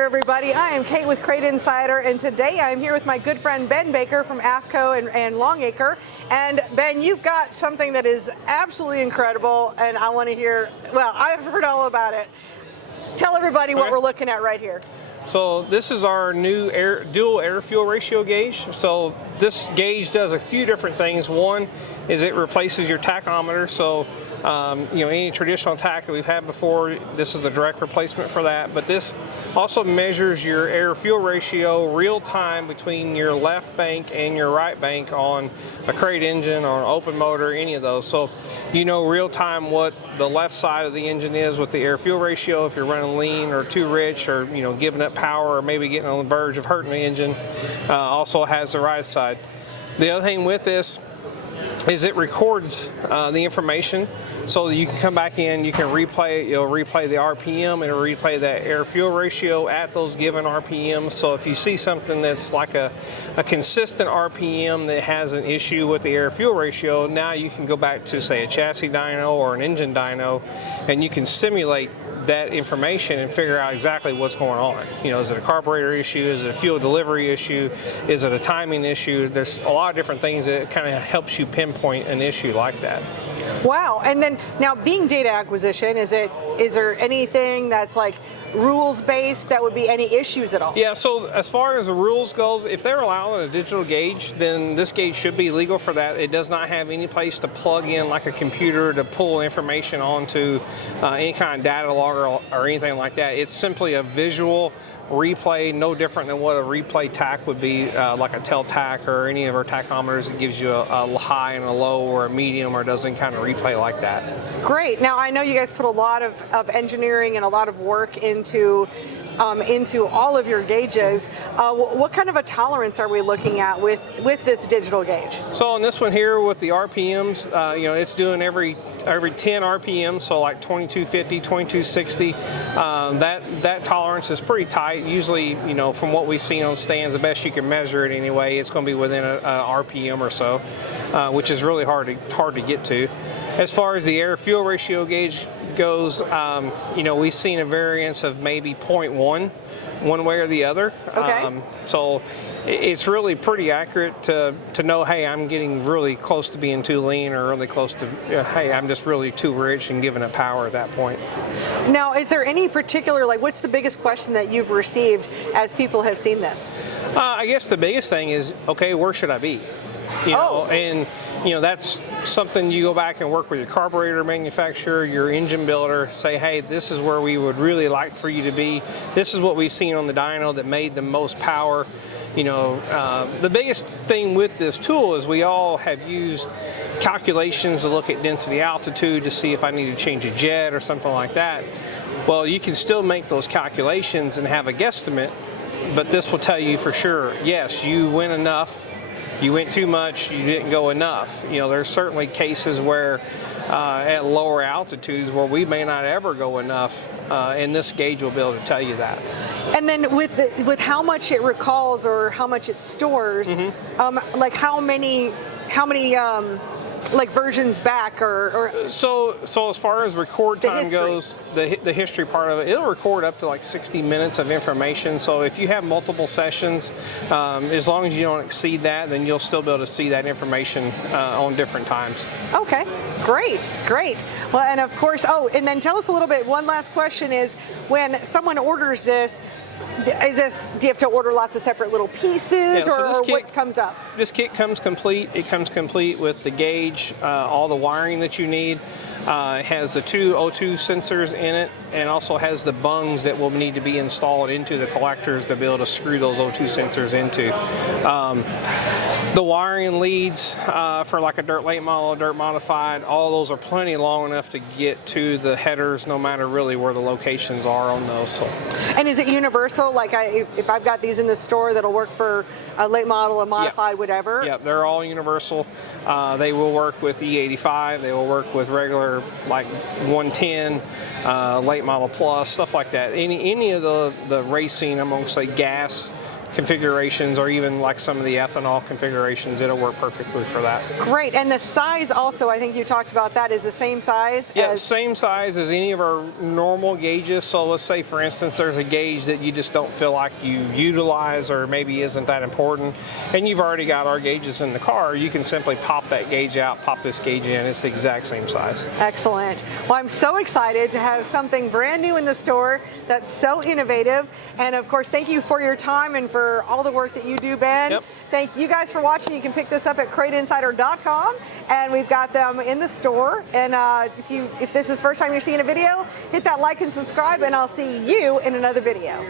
there, everybody. I am Kate with Crate Insider, and today I'm here with my good friend Ben Baker from AFCO and Longacre. And Ben, you've got something that is absolutely incredible, and I want to hear, well, I've heard all about it. Tell everybody what we're looking at right here. So this is our new dual air-fuel ratio gauge. So this gauge does a few different things. One is it replaces your tachometer. So any traditional tach that we've had before, this is a direct replacement for that. But this also measures your air-fuel ratio real time between your left bank and your right bank on a Crate engine or an open motor, any of those. So you know real time what the left side of the engine is with the air-fuel ratio, if you're running lean or too rich, or giving up power, or maybe getting on the verge of hurting the engine. Also has the right side. The other thing with this is it records the information, so that you can come back in, you can replay, it'll replay the RPM, it'll replay that air-fuel ratio at those given RPMs. So if you see something that's like a consistent RPM that has an issue with the air-fuel ratio, now you can go back to, say, a chassis dyno or an engine dyno, and you can simulate that information and figure out exactly what's going on. Is it a carburetor issue? Is it a fuel delivery issue? Is it a timing issue? There's a lot of different things that kind of helps you pinpoint an issue like that. Wow. And then now, being data acquisition, is there anything that's like rules based that would be any issues at all? Yeah, so as far as the rules goes, if they're allowing a digital gauge, then this gauge should be legal for that. It does not have any place to plug in like a computer to pull information onto any kind of data logger or anything like that. It's simply a visual replay, no different than what a replay tach would be, like a tel tach or any of our tachometers. It gives you a high and a low or a medium, or doesn't kind of replay like that. Great. Now, I know you guys put a lot of engineering and a lot of work into all of your gauges. What kind of a tolerance are we looking at with this digital gauge? So on this one here with the RPMs, it's doing every 10 RPMs, so like 2250, 2260. That tolerance is pretty tight. Usually, from what we've seen on stands, the best you can measure it anyway, it's going to be within a RPM or so, which is really hard to get to. As far as the air-fuel ratio gauge goes, we've seen a variance of maybe 0.1, one way or the other. Okay. So it's really pretty accurate to know, hey, I'm getting really close to being too lean, or really close to, hey, I'm just really too rich and giving up power at that point. Now, is there any particular, what's the biggest question that you've received as people have seen this? I guess the biggest thing is, okay, where should I be? And that's something you go back and work with your carburetor manufacturer, your engine builder, say, hey, this is where we would really like for you to be. This is what we've seen on the dyno that made the most power. The biggest thing with this tool is we all have used calculations to look at density altitude to see if I need to change a jet or something like that. Well, you can still make those calculations and have a guesstimate, but this will tell you for sure, yes, you went enough. You went too much, you didn't go enough. There's certainly cases where at lower altitudes where we may not ever go enough, and this gauge will be able to tell you that. And then with how much it recalls or how much it stores, how many versions back or so as far as record time goes, the history part of it, it'll record up to like 60 minutes of information. So if you have multiple sessions, as long as you don't exceed that, then you'll still be able to see that information on different times. Okay, great. Well, and of course, and then tell us a little bit, one last question is, when someone orders this, do you have to order lots of separate little pieces, or what comes up? This kit comes complete. It comes complete with the gauge, all the wiring that you need. It has the two O2 sensors in it, and also has the bungs that will need to be installed into the collectors to be able to screw those O2 sensors into. The wiring leads for like a dirt late model, dirt modified, all those are plenty long enough to get to the headers, no matter really where the locations are on those. So. And is it universal? Like if I've got these in the store, that'll work for a late model, a modified, whatever? Yeah, they're all universal. They will work with E85. They will work with regular like 110, late model plus, stuff like that. Any of the racing, I'm going to say gas configurations, or even like some of the ethanol configurations, it'll work perfectly for that. Great, and the size also, I think you talked about that, is the same size? Yeah, same size as any of our normal gauges. So let's say, for instance, there's a gauge that you just don't feel like you utilize or maybe isn't that important, and you've already got our gauges in the car, you can simply pop that gauge out, pop this gauge in, it's the exact same size. Excellent. Well, I'm so excited to have something brand new in the store that's so innovative, and of course, thank you for your time and for all the work that you do, Ben. Yep. Thank you guys for watching. You can pick this up at CrateInsider.com, and we've got them in the store. And if this is the first time you're seeing a video, hit that like and subscribe, and I'll see you in another video.